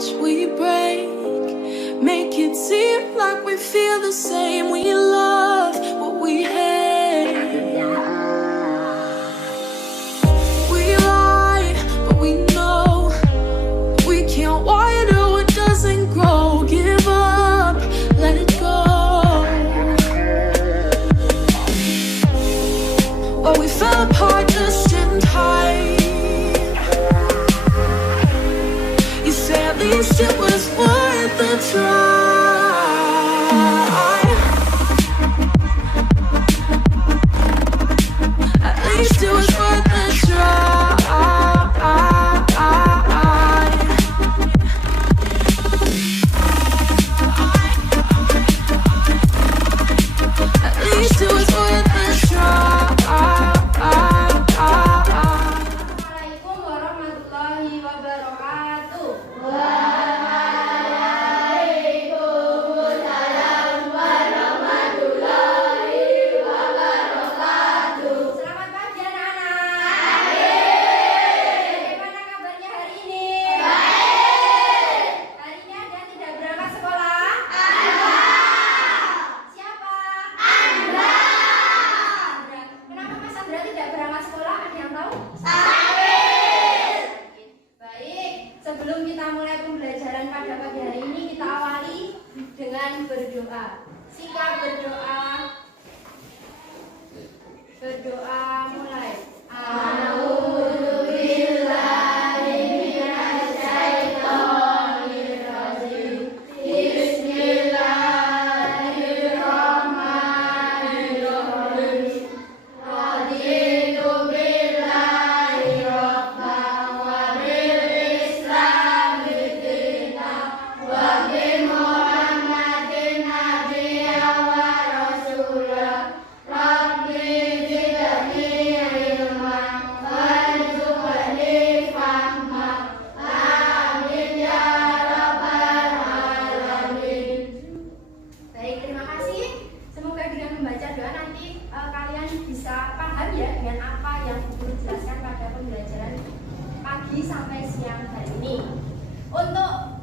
hearts we break, make it seem like we feel the same. We love what we hate. We lie, but we know we can't water what doesn't grow. Give up, let it go. But we fell apart just in time. You say at least it was worth the try. At least it was worth the try. At least it was worth the try. Assalamualaikum warahmatullahi wabarakatuh. Waalaikumsalam warahmatullahi wabarakatuh. Selamat pagi anak-anak. Bagaimana kabarnya hari ini? Baik. Hari ini ada yang tidak berangkat sekolah? Ada. Siapa? Andra. Kenapa Mas Andra tidak berangkat sekolah? Ada yang tahu? Baik, sebelum kita mulai pembelajaran pada pagi hari ini, kita awali dengan berdoa. Sikap berdoa. Berdoa mulai. A'udzubillahi minasyaitonirrajim. Bismillahirrahmanirrahim. Raditu billahi rabban wa bil islami dinan wa bi Muhammadin nabiyyan wa rasulah. Rabbi zidni ilman warzuqni fahman. Amin ya rabbal alamin. Baik, terima kasih. Semoga dengan membaca doa nanti kalian bisa paham ya dengan apa yang guru jelaskan pada pembelajaran pagi sampai siang hari ini. Untuk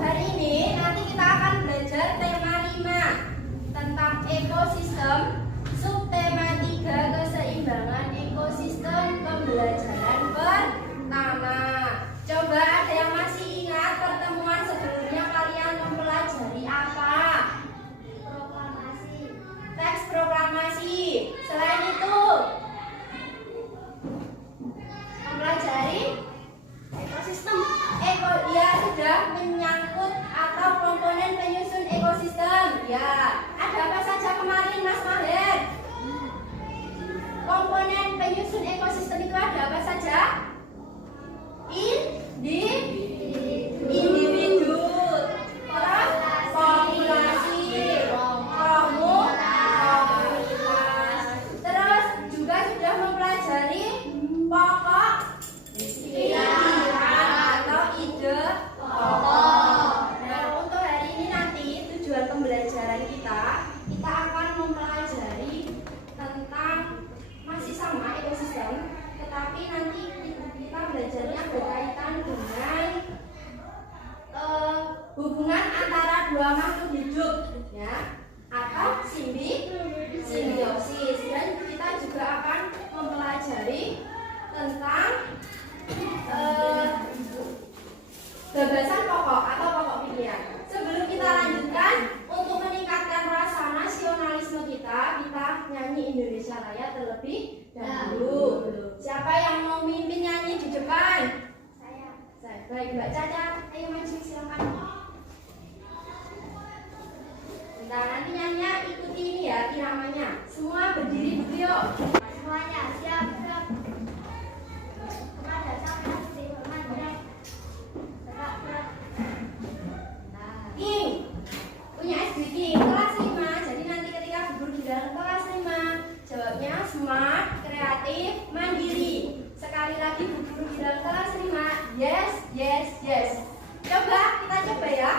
hari ini nanti kita akan belajar tema 5 tentang ekosistem, subtema 3 keseimbangan ekosistem pembelajaran pertama. Coba ada yang masih ingat pertemuan sebelumnya kalian mempelajari apa? Proklamasi. Teks proklamasi. Selain itu mempelajari ekosistem. Dia sudah menyangkut atau komponen penyusun ekosistem. Ya, ada apa saja kemarin Mas Maher? Komponen penyusun ekosistem itu ada apa saja? Individu, terus populasi, komunitas, terus juga sudah mempelajari pokok pikiran atau ide pokok. Nah, untuk hari ini nanti tujuan pembelajaran kita akan mempelajari tentang masih sama ekosistem, tetapi nanti kita belajarnya berkaitan dengan hubungan antara dua makhluk hidup, ya, atau simbiosis. Dan kita juga akan mempelajari tentang gagasan pokok atau pokok pikiran. Sebelum kita lanjutkan, untuk meningkatkan rasa nasionalisme kita nyanyi Indonesia Raya terlebih dahulu. Siapa yang mau mimpin nyanyi di depan? Saya. Baik, Mbak Caca, ayo maju silakan. Bentar, nanti nyanyinya ikuti ini ya iramanya. Semua berdiri dulu yuk. Semuanya siap. Kepada sama dihormatnya. Gerak. King, punya SD King kelas 5. Jadi nanti ketika guru di dalam kelas 5, jawabnya smart, kreatif, mandiri. Sekali lagi guru di dalam kelas 5, yes. Coba kita coba ya.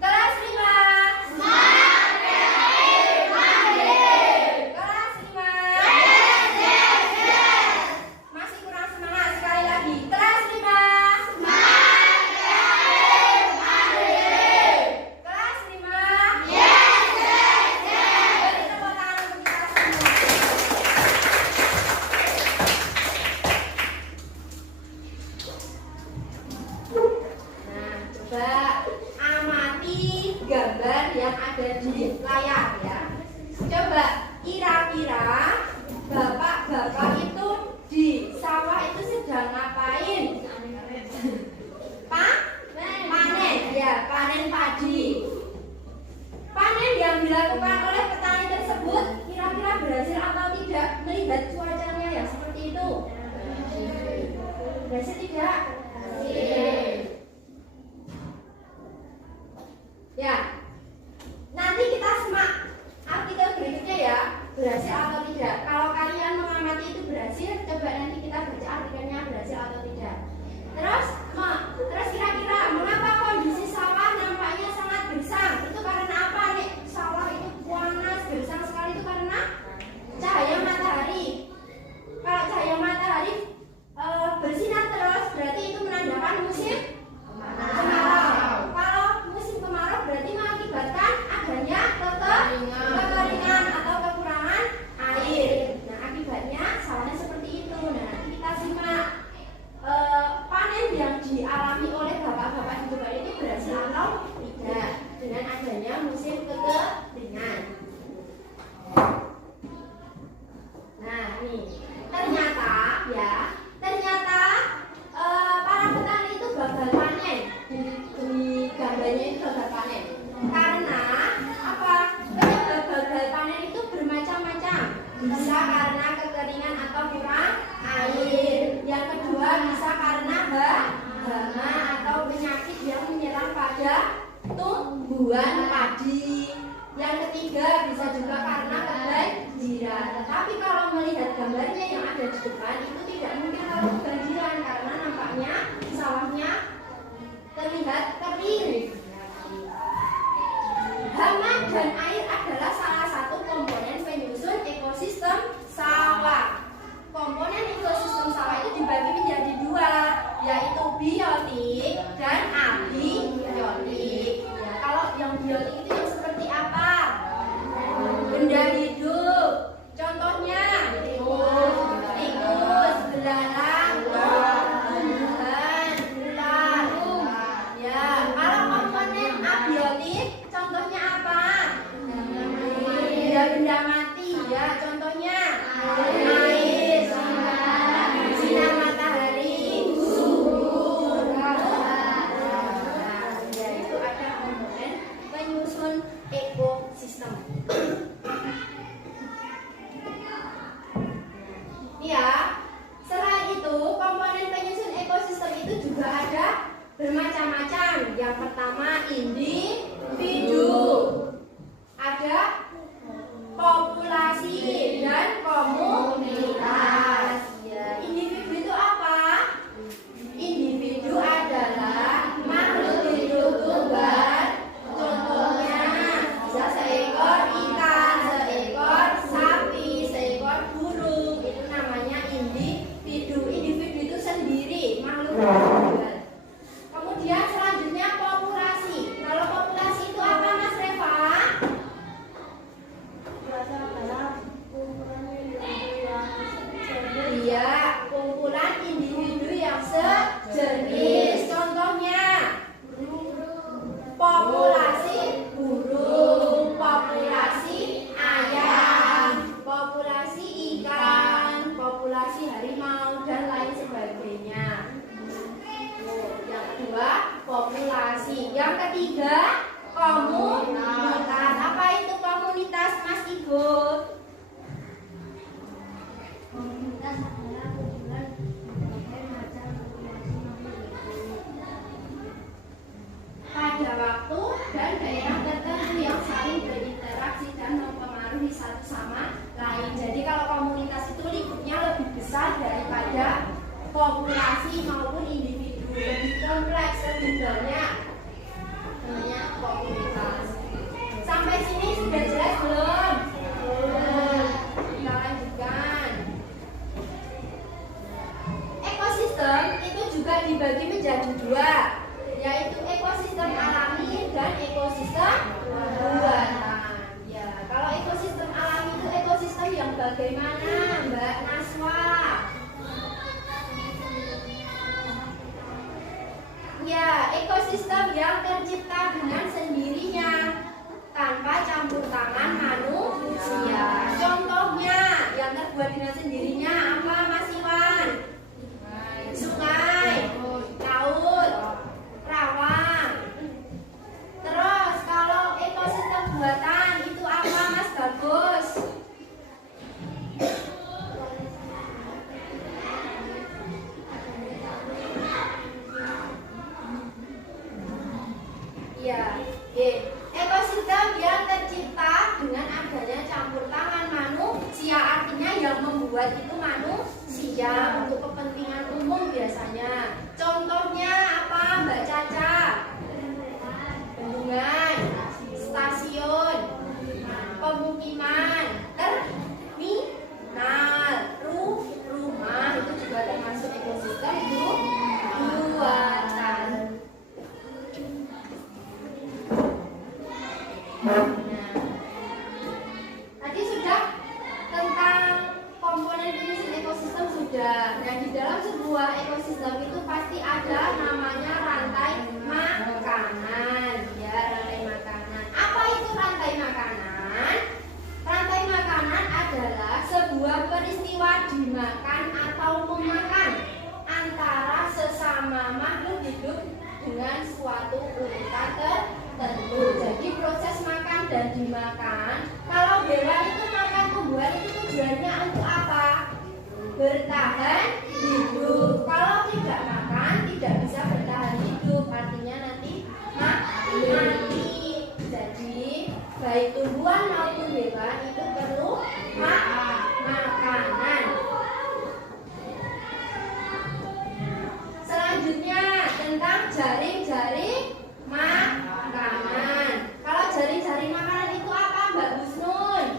Kelas 5, smart, kreatif, mandiri. Kelas 5, yes. Masih kurang semangat, sekali lagi. Kelas 5, smart, ada di layar ya. Coba kira-kira bapak-bapak itu di sawah itu sedang ngapain? Panen ya, panen padi. Panen yang dilakukan oleh petani tersebut kira-kira berhasil atau tidak melihat cuacanya yang seperti itu? Berhasil tidak? Ya, nanti kita simak artikel berikutnya ya, berhasil atau tidak. Kalau kalian mengamati itu berhasil, coba nanti kita baca artikelnya berhasil atau tidak. Terus kira-kira mengapa kondisi sawah nampaknya sangat gersang? Itu karena apa nih? Sawah itu panas, gersang sekali itu karena cahaya matahari. Kalau cahaya matahari bersinar terus, berarti itu menandakan musim kemarau. Kalau musim kemarau berarti mengakibatkan adanya kekeringan atau kekurangan air. Nah, akibatnya sawahnya seperti itu. Nah, nanti kita simak panen yang dialami oleh bapak-bapak di depan itu berhasil atau tidak dengan adanya musim kekeringan. Nah, nih ternyata para petani itu gagal panen. Di gambarnya itu gagal panen. Karena apa? Penyebab gagal panen itu bermacam-macam. Bisa karena kekeringan atau kurang air. Yang kedua bisa karena hama atau penyakit yang menyerang pada tumbuhan padi. Yang ketiga bisa juga karena kebanjiran. Tetapi kalau melihat gambarnya yang ada di depan itu tidak mungkin kalau kebanjiran karena nampaknya sawahnya terlihat kering. Hama dan air adalah salah satu komponen penyusun ekosistem sawah. Komponen ekosistem sawah itu dibagi menjadi dua, yaitu biotik dan abiotik. Ya, kalau yang biotik itu yang seperti apa? Benda hidup. Contohnya tikus, belalang, tumbuhan, ular. Ya, kalau komponen abiotik contohnya apa? Benda-benda mati ya, contohnya air, sinar matahari, suhu. Nah, ya itu ada komponen penyusun ekosistem. Ya, selain itu komponen penyusun ekosistem itu juga ada bermacam-macam. Yang pertama individu, ada populasi dan komunitas. Ya, individu itu apa? Individu adalah makhluk hidup tunggal. Contohnya bisa seekor ikan, seekor sapi, seekor burung. Itu namanya individu. Individu itu sendiri, makhluk hidup tunggal. Kemudian selanjutnya populasi. Kalau populasi itu apa, Mas Reva? Iya, kumpulan individu yang sejenis. Contohnya populasi burung, populasi ayam, populasi ikan, populasi harimau, dan lain sebagainya. Yang kedua, populasi. Yang ketiga, komunitas. Apa itu komunitas, Mas Ibu? Komunitas adalah kumpulan berbagai macam populasi makhluk hidup pada waktu dan daerah tertentu yang saling berinteraksi dan mempengaruhi satu sama lain. Jadi kalau komunitas itu lingkupnya lebih besar daripada populasi maupun individu, lebih kompleks, lebih banyak. Namanya komunitas. Sampai sini sudah jelas belum? Kita lanjutkan. Ekosistem itu juga dibagi menjadi dua, yaitu ekosistem alami dan ekosistem buatan. Ya, kalau ekosistem alami itu ekosistem yang bagaimana, Mbak Naswa? Ya, ekosistem yang tercipta dengan sendirinya tanpa buat dengan sendirinya apa Mas Iwan? Sungai, laut, rawa. Terus kalau ekosistem buatan itu apa Mas Bagus? Iya, ekosistem yang tercipta dengan adanya campur tangan manusia, artinya yang membuat itu manusia untuk kepentingan umum biasanya. Contohnya apa Mbak Caca? Bendungan, stasiun, pemukiman, terminal, rumah itu juga termasuk ekosistem buatan. Nah, tadi sudah tentang komponen penyusun ekosistem sudah. Nah, di dalam sebuah ekosistem itu pasti ada namanya rantai makanan, ya, rantai makanan. Apa itu rantai makanan? Rantai makanan adalah sebuah peristiwa dimakan atau memakan antara sesama makhluk hidup dengan suatu urutan tertentu. Jadi proses makan dan dimakan. Kalau hewan itu makan tumbuhan itu tujuannya untuk apa? Bertahan hidup. Kalau tidak makan tidak bisa bertahan hidup. Artinya nanti mati. Jadi baik tumbuhan maupun hewan itu perlu makanan. Selanjutnya tentang jaring-jaring makanan. Kalau jaring-jaring makanan itu apa Mbak Husnul?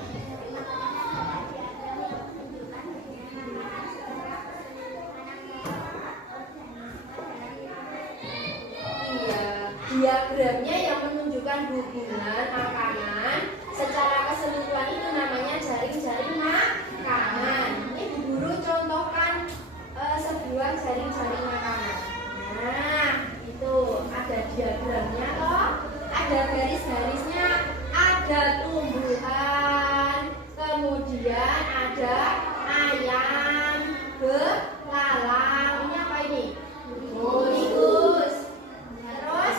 Iya, diagramnya yang menunjukkan hubungan makanan secara keseluruhan itu namanya jaring-jaring makanan. Ini Bu Guru contohkan sebuah jaring-jaring makanan. Nah, itu ada diagramnya toh, ada garis-garisnya, ada tumbuhan, kemudian ada ayam, belalang. Ini apa ini? Tikus. Terus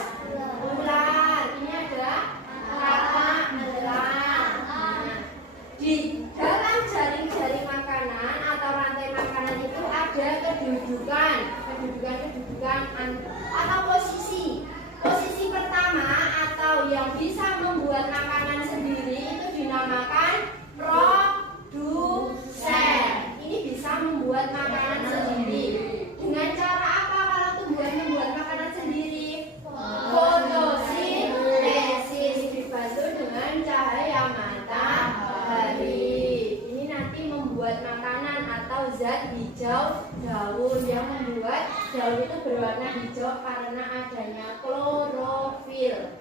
ular. Ini ada kakak elang. Nah, di dalam jaring-jaring makanan atau rantai makanan itu ada kedudukan atau posisi. Posisi pertama atau yang bisa membuat makanan sendiri itu dinamakan produsen. Ini bisa membuat makanan sendiri. Dengan cara apa kalau tumbuhan membuat makanan sendiri? Fotosintesis, dibantu dengan cahaya matahari. Ini nanti membuat makanan atau zat hijau daun yang membuat daun itu berwarna hijau karena adanya klorofil.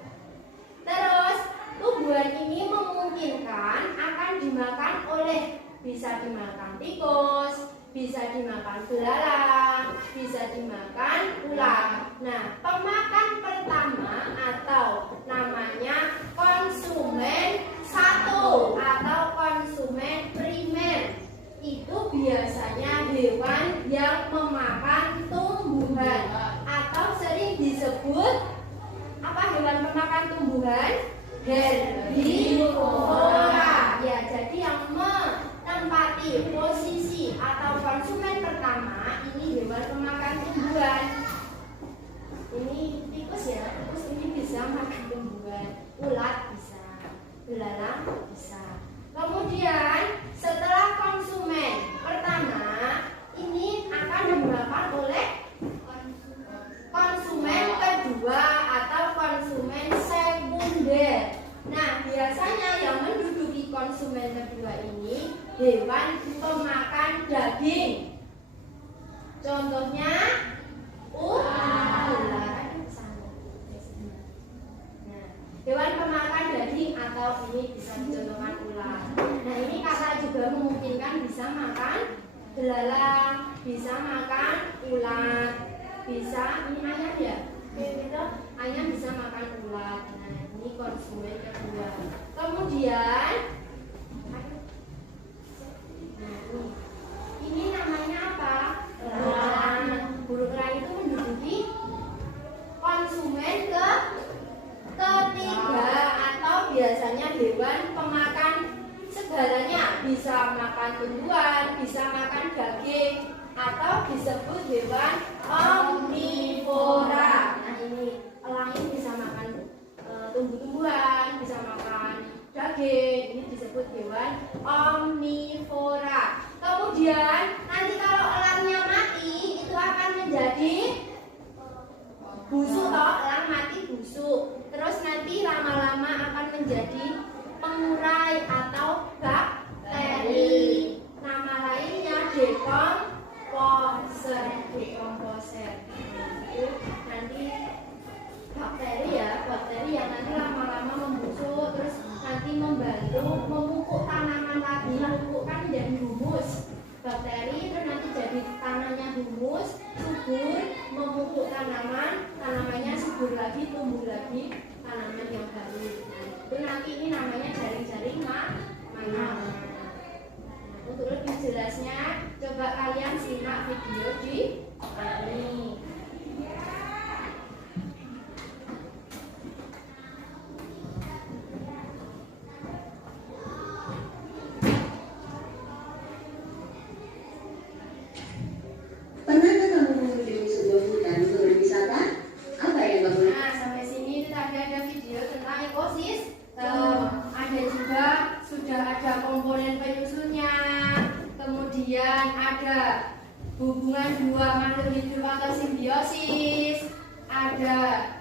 Terus tumbuhan ini memungkinkan akan dimakan oleh, bisa dimakan tikus, bisa dimakan belalang, bisa dimakan ular. Nah, pemakan pertama atau namanya konsumen satu atau konsumen primer itu biasanya hewan yang memakan tumbuhan atau sering disebut apa hewan pemakan tumbuhan? Herbivora. Ya, jadi yang menempati posisi atau konsumen pertama ini hewan pemakan tumbuhan. Ini tikus ya, tikus ini bisa makan tumbuhan, ulat bisa, belalang bisa. Kemudian setelah konsumen pertama ini akan dimakan oleh konsumen kedua atau konsumen sekunder. Nah, biasanya yang menduduki konsumen kedua ini hewan pemakan daging. Contohnya ular. Nah, hewan pemakan daging atau ini bisa dicontohkan ular. Nah, ini kakak juga memungkinkan bisa makan belalang, bisa makan ular, bisa ini ayam ya, gitu. Ayam bisa makan ular. Nah, ini konsumen kedua. Kemudian, nah, ini makan tumbuhan, bisa makan daging, atau disebut hewan omnivora. Nah ini elang ini bisa makan tumbuh-tumbuhan, bisa makan daging. Ini disebut hewan omnivora. Kemudian nanti kalau elangnya mati itu akan menjadi busuk, toh elang mati busuk. Terus nanti lama-lama akan menjadi pengurai atau bakteri. Nama lainnya dekomposer. Itu nanti bakteri ya, bakteri yang nanti lama-lama membusuk, terus nanti membantu memupuk tanaman lagi. Memupuk kan menjadi humus. Bakteri terus nanti jadi tanahnya humus, subur, memupuk tanaman, tanamannya subur lagi, tumbuh lagi tanaman yang baru. Itu nanti ini namanya jaring-jaring mana. Untuk lebih jelasnya, coba kalian simak video di ini. Pernahkah kamu mengunjungi sebuah hutan untuk berwisata? Apa yang kamu lihat? Nah, sampai sini itu tadi ada video tentang ekosistem. Ada juga sudah ada komponen penyusunnya. Kemudian ada hubungan dua makhluk hidup atau simbiosis. Ada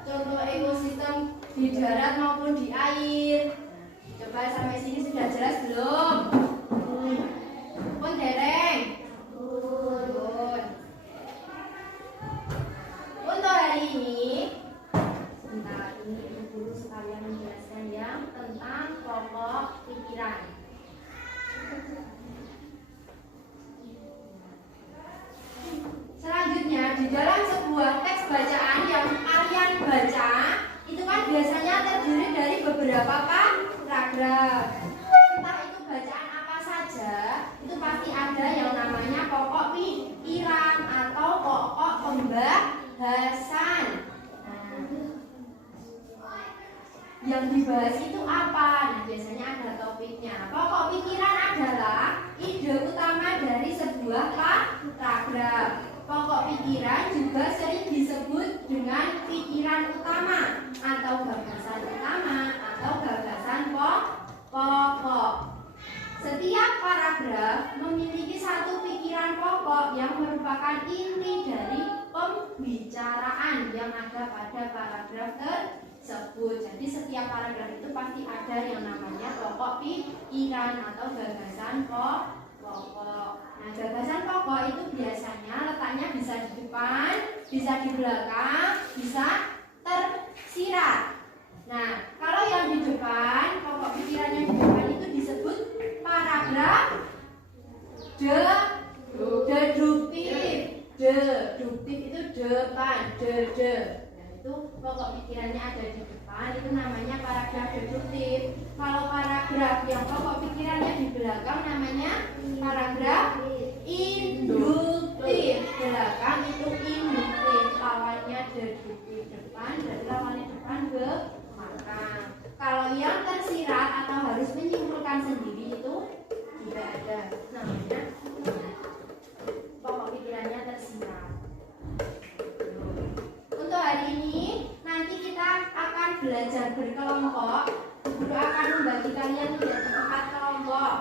contoh ekosistem di darat maupun di air. Coba sampai sini sudah jelas belum? Pun dereng. Untuk hari ini, sebentar ini ibu guru sekalian menjelaskan yang tentang pokok pikiran. Selanjutnya, di dalam sebuah teks bacaan yang kalian baca, itu kan biasanya terdiri dari beberapa paragraf. Entah itu bacaan apa saja, itu pasti ada yang namanya pokok pikiran atau pokok pembahasan. Yang dibahas itu apa? Nah, biasanya ada topiknya. Pokok pikiran adalah ide utama dari sebuah paragraf. Pokok pikiran juga sering disebut dengan pikiran utama atau gagasan utama atau gagasan pokok. Setiap paragraf memiliki satu pikiran pokok yang merupakan inti dari pembicaraan yang ada pada paragraf tersebut. Jadi setiap paragraf itu pasti ada yang namanya pokok pikiran atau gagasan pokok. Nah, gagasan pokok itu biasanya letaknya bisa di depan, bisa di belakang, bisa tersirat. Nah, kalau yang di depan, pokok pikiran yang di depan itu disebut paragraf deduktif. Deduktif itu depan, Nah, itu pokok pikirannya ada di depan, itu namanya paragraf deduktif. Kalau paragraf yang pokok pikirannya di belakang namanya paragraf induktif. Belakang itu induktif, lawannya deduktif. Depan berarti lawannya depan belakang. Kalau yang tersirat atau harus menyimpulkan sendiri itu tidak ada, namanya pokok pikirannya tersirat. Untuk hari ini nanti kita akan belajar berkelompok. Guru akan membagi kalian menjadi 4 kelompok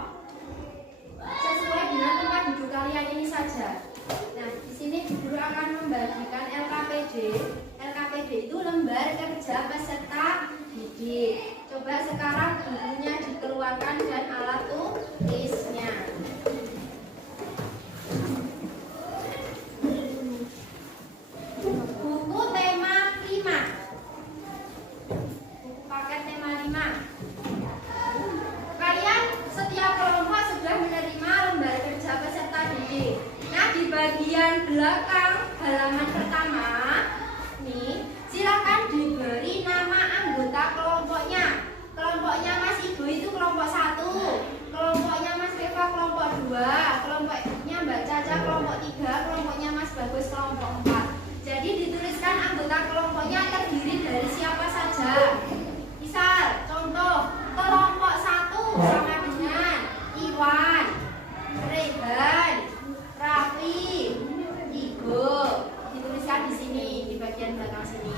sesuai dengan tempat duduk kalian ini saja. Nah, di sini guru akan membagikan LKPD. LKPD itu lembar kerja peserta didik. Coba sekarang bukunya dikeluarkan dan alat tulisnya. Buku tema 5. Buku paket tema 5. Kalian setiap kelompok sudah menerima lembar kerja peserta didik. Nah, di bagian belakang halaman pertama nih, silakan diberi nama anggota kelompoknya. Kelompoknya Mas Ibu itu kelompok 1, kelompoknya Mas Eva kelompok 2, kelompoknya Mbak Caca kelompok 3, kelompoknya Mas Bagus kelompok 4. Jadi ditulis di sini, di bagian belakang sini.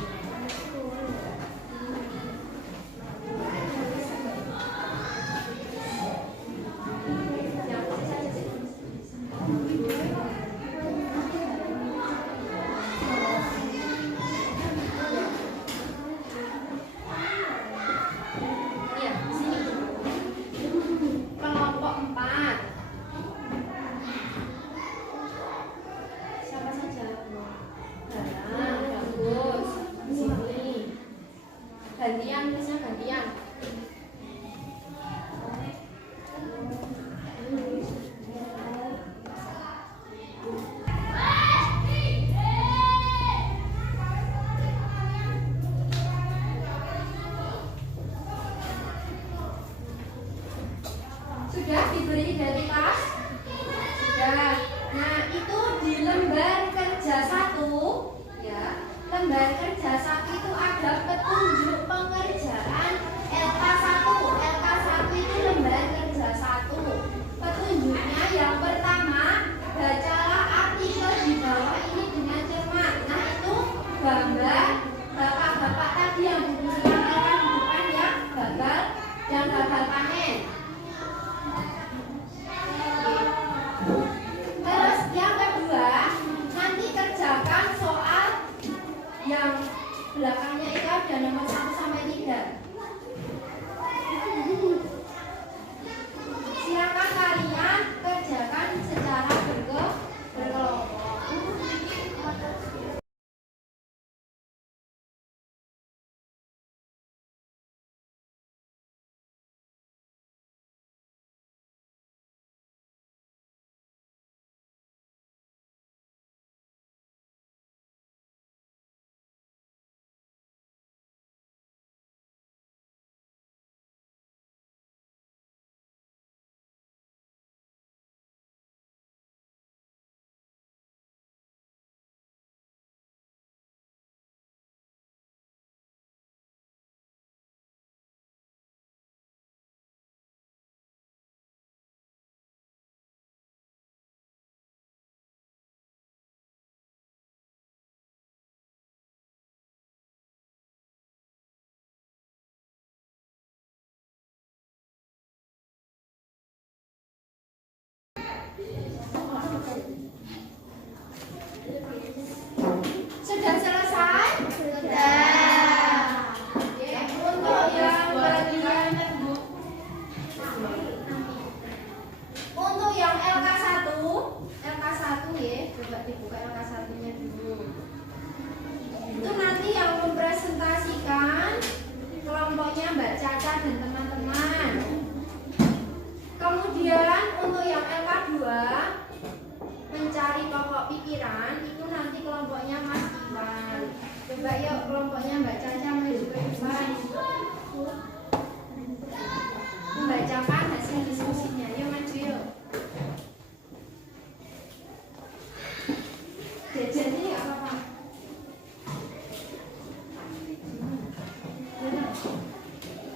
Iya, sini. Kelompok 4. Siapa saja? Nah, bagus. Sini. Gantian, tulisnya gantian. Sudah diberi identitas? Sudah. Nah, itu di lembar kerja 1 ya. Lembar kerja 1 itu ada petunjuk pengerjaan LK1. LK1 itu lembar kerja 1. Petunjuknya yang pertama, bacalah artikel di bawah ini dengan cermat. Nah, itu gambar bapak-bapak tadi yang dibutuhkan bukan yang gagal panen. Terus yang kedua, nanti kerjakan soal yang belakangnya itu ada nomor 1 sampai 3. Silakan kalian kerjakan secara berkelompok. Sudah selesai? Sudah. Untuk yang bagian untuk yang LK1 ya, coba dibuka LK1-nya dulu. Itu nanti yang mempresentasikan kelompoknya Mbak Caca dan teman-teman. Kemudian untuk yang LK2 mencari pokok pikiran itu nanti kelompoknya Mas Iwan. Coba yuk kelompoknya Mbak Caca maju ke depan membacakan hasil diskusinya. Yuk maju yuk. Jajan ini nggak apa-apa.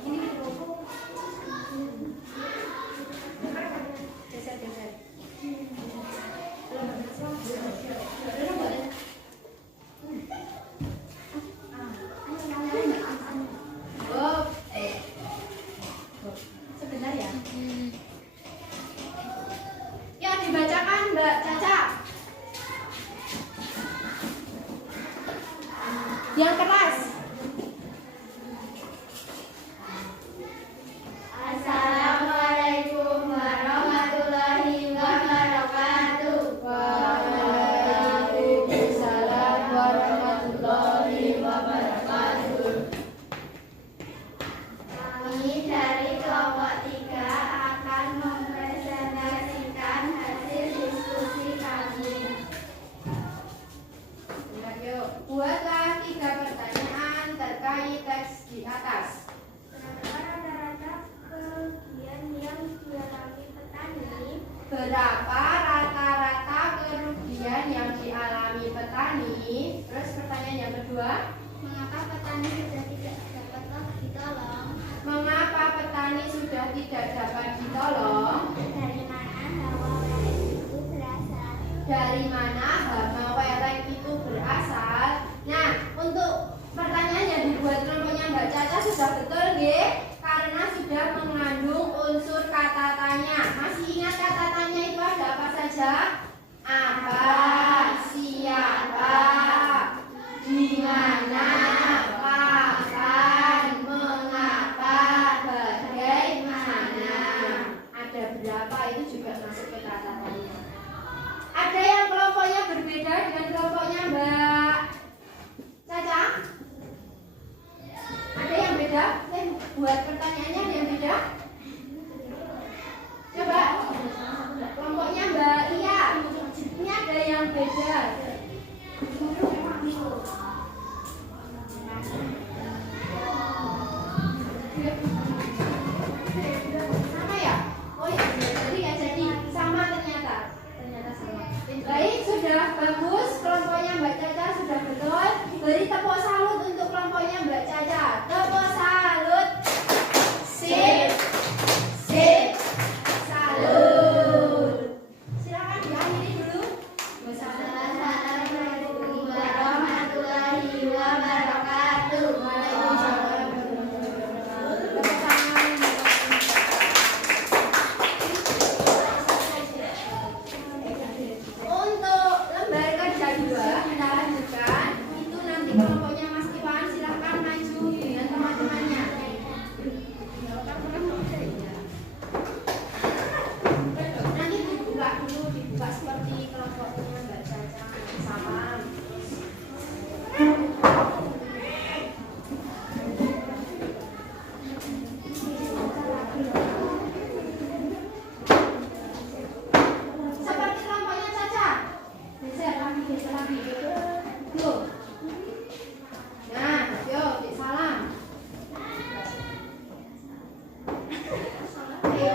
Ini geser. Sebentar ya. Ya, dibacakan Mbak Caca. Yang keras. Assalamualaikum warahmatullahi wabarakatuh. Waalaikumsalam warahmatullahi wabarakatuh. Kami dari kelompok 3 akan mempresentasikan hasil diskusi kami. Buatlah 3 pertanyaan terkait teks di atas. Berapa rata-rata kerugian yang dialami petani? Terus pertanyaan yang kedua, Mengapa petani sudah tidak dapat ditolong? mengapa petani sudah tidak dapat ditolong? Dari mana hawa wereng itu berasal? Dari mana hama wereng itu berasal? beda? Buat pertanyaannya ada yang beda? Coba kelompoknya Mbak Lia, ini ada yang beda. Sama ya? Oh ya, jadi ya jadi sama ternyata sama. Baik, sudah bagus. Kelompoknya Mbak Caca sudah betul. Beri tepuk salut untuk kelompoknya Mbak Caca. Tepuk salut. Sip. Sip. Salut. Silakan diakhiri dulu. Wassalamualaikum warahmatullahi wabarakatuh. Waalaikumsalam. Tepuk tangan. Untuk lembar kerja 2 kita lanjutkan. Itu nanti kelompoknya Mas Iwan silahkan maju dengan teman-temannya. Nanti dibuka dulu, dibuka seperti kelompoknya Mbak Caca sama. Seperti kelompoknya Caca. Geser lagi. Tuh. Nah, yuk, salam. Ayo.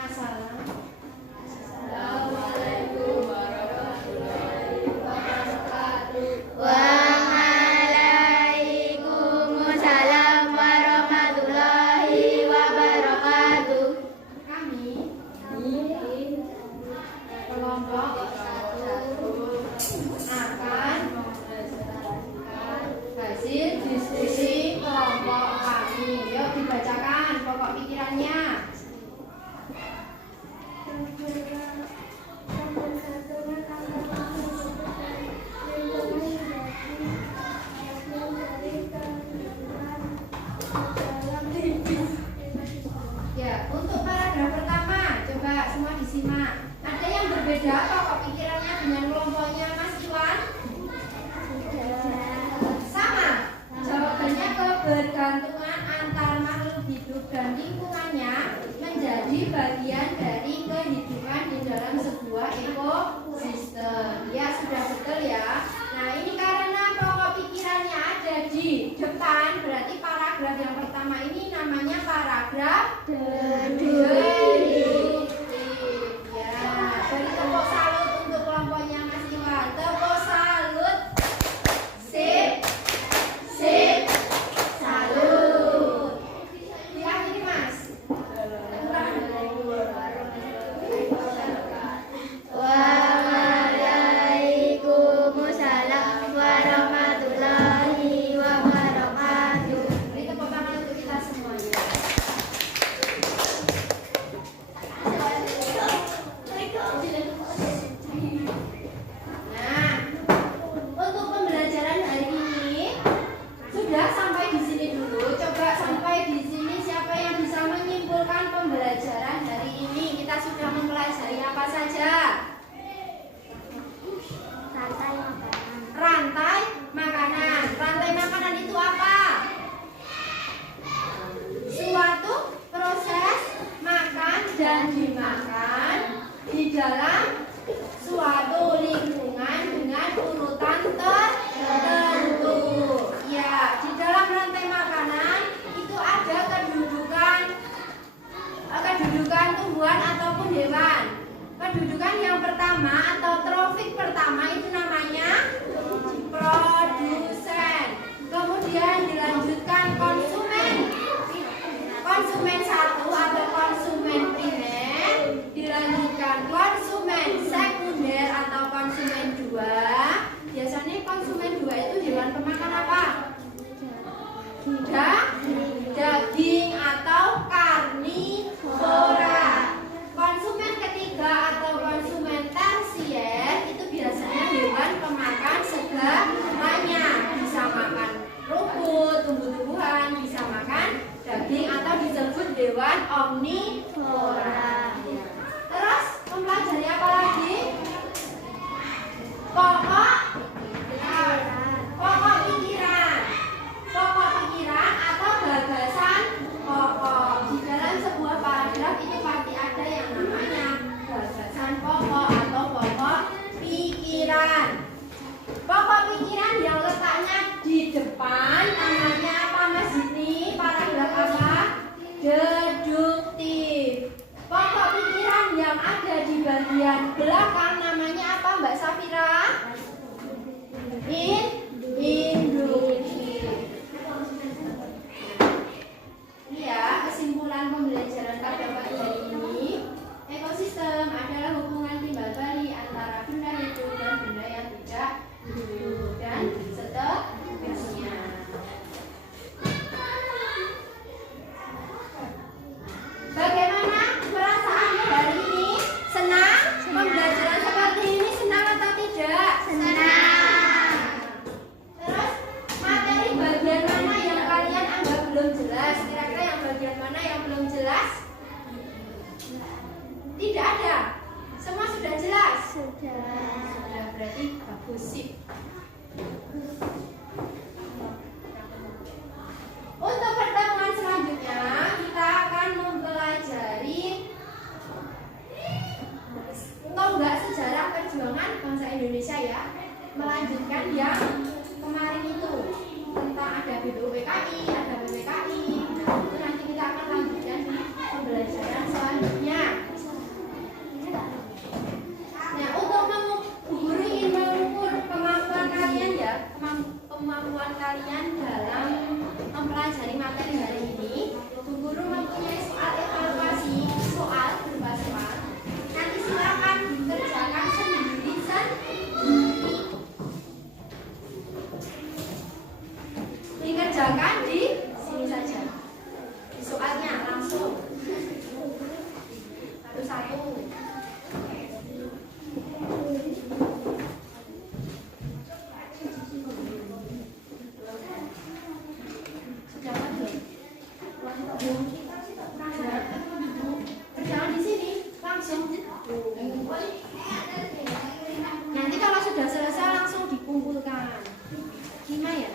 Assalamualaikum warahmatullahi wabarakatuh. Waalaikumsalam warahmatullahi wabarakatuh. Kami kelompok 1 akan hasil diskusi kelompok kami. Yuk dibacakan pokok pikirannya. Ya, untuk paragraf pertama, coba semua disimak. Ada yang berbeda pokok pikirannya dengan kelompoknya Mas Iwan? Sama. Jawabannya kebergantungan antar makhluk hidup dan lingkungannya menjadi bagian dari kehidupan di dalam sebuah ekosistem. Ya, sudah betul ya. Nah, ini karena pokok pikirannya ada di depan, berarti paragraf yang pertama ini namanya paragraf deskriptif. Ya, beri tepuk salut untuk kelompoknya Mas Iwan. Tepuk salut. Sip. Sip. Salut. Diakhiri Mas. Waalaikumsalam warahmatullahi wabarakatuh. Beri tepuk tangan untuk kita semuanya. Mana yang belum jelas? Tidak ada. Semua sudah jelas? Sudah, berarti bagus sip. Untuk pertemuan selanjutnya kita akan mempelajari tonggak sejarah perjuangan bangsa Indonesia ya. Melanjutkan yang kemarin itu tentang ada BPUPKI, ada BPKI. Nah, itu nanti kita akan lanjutkan di pembelajaran selanjutnya. Nah, untuk guru ingin mengukur kemampuan kalian ya, kemampuan kalian dalam mempelajari materi hari ini, Bu Guru mempunyai soal evaluasi, soal berupa soal. Nanti silakan dikerjakan sendiri. Dikerjakan di sini saja. Di soalnya langsung satu-satu. Kerjakan di sini langsung. Nanti kalau sudah selesai langsung dikumpulkan. Gimana ya?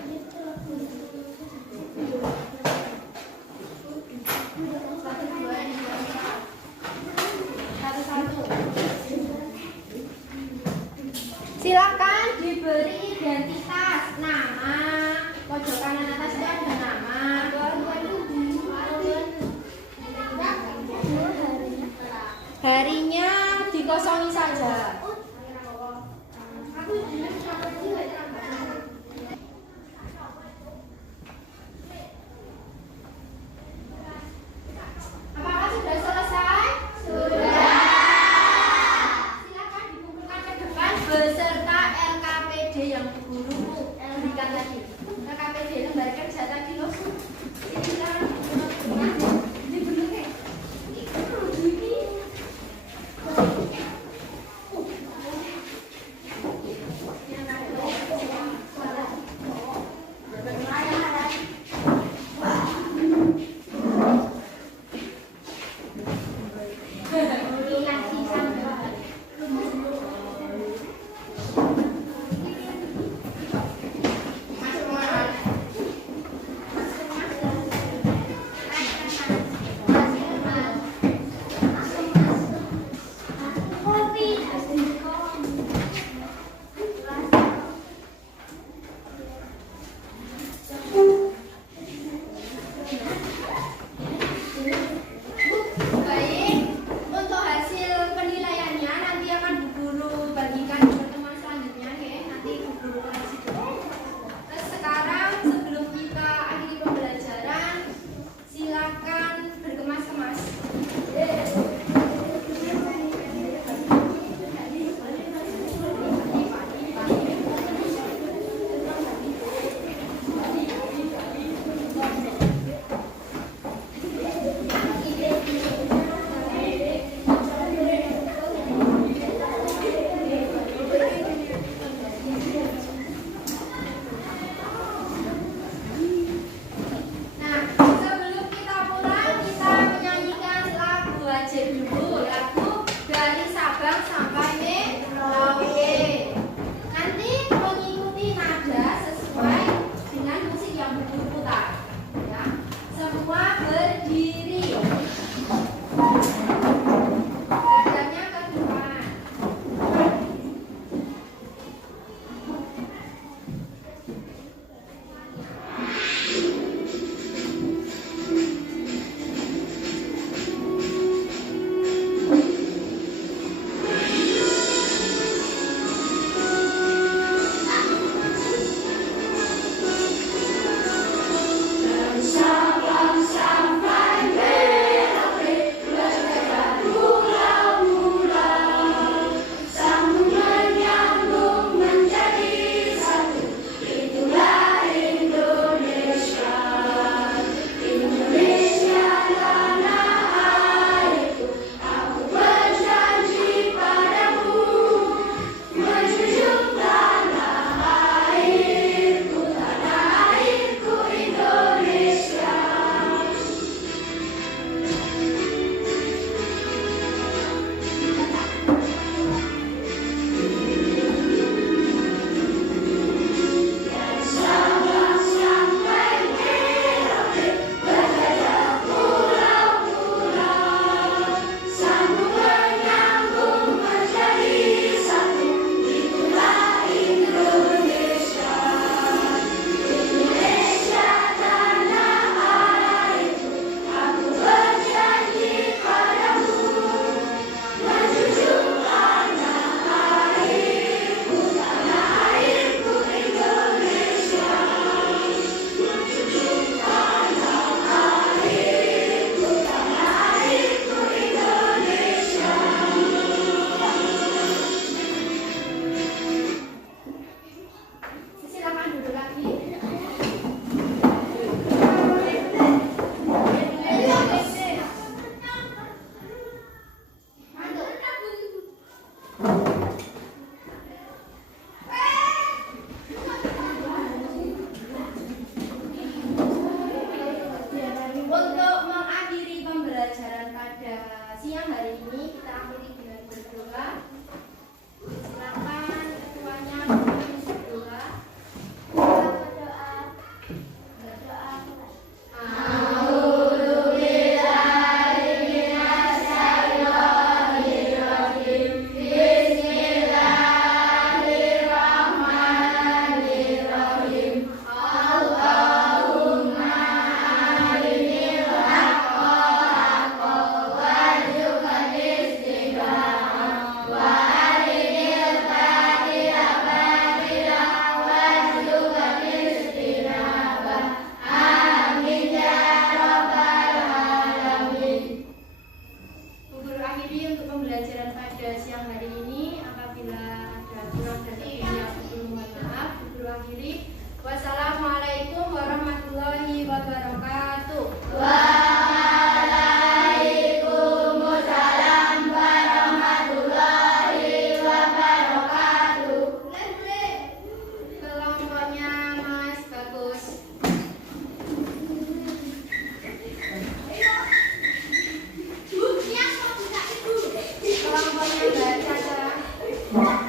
Thank